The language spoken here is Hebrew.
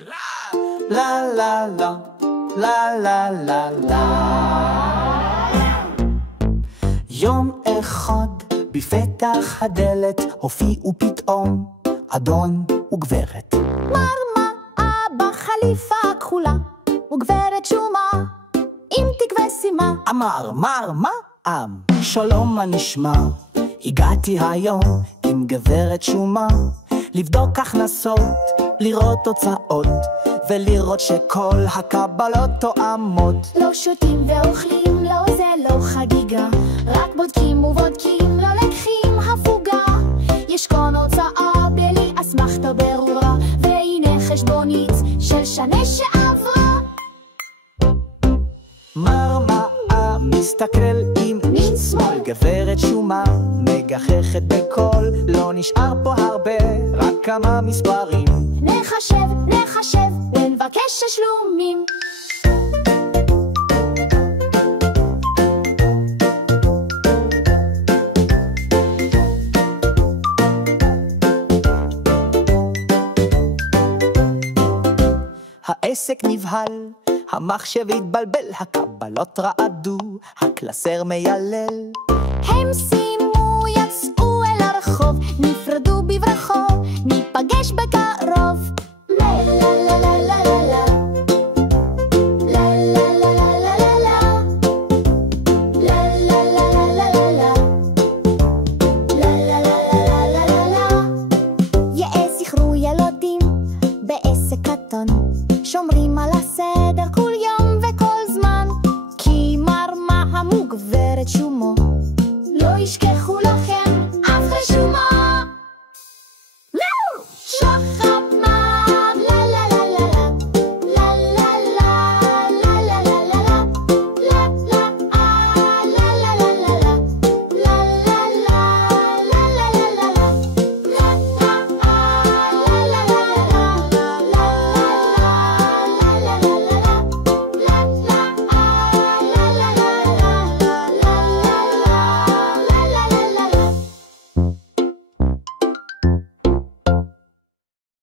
לה לה לה, לה לה לה לה. יום אחד בפתח הדלת הופיעו פתאום אדון וגברת. מרמאה בחליפה הכחולה וגברת שומה עם תיק ושימה. אמר מרמאה, שלום מה נשמע? הגעתי היום עם גברת שומה לבדוק הכנסות, לראות תוצאות ולראות שכל הקבלות תואמות. לא שותים ואוכלים, לא זה לא חגיגה, רק בודקים ובודקים, לא לקחים הפוגה. יש כאן הוצאה בלי אסמכתה ברורה, והנה חשבונית של שנה שעברה. מרמאה מסתכל עם מין שמאל, גברת שומה מגחכת בקול. לא נשאר פה הרבה, רק כמה מספרים. נחשב ונבקש תשלומים. העסק נבהל, המחשב התבלבל, הקבלות רעדו, הקלסר מיילל. הם סיימו, יצאו אל הרחוב, נפרדו בברחוב, ניפגש בקרוב. לה לה לה לה לה לה לה לה לה לה לה לה לה לה לה לה לה לה. יאה זכרו ילודים בעסק קטן, שומרים על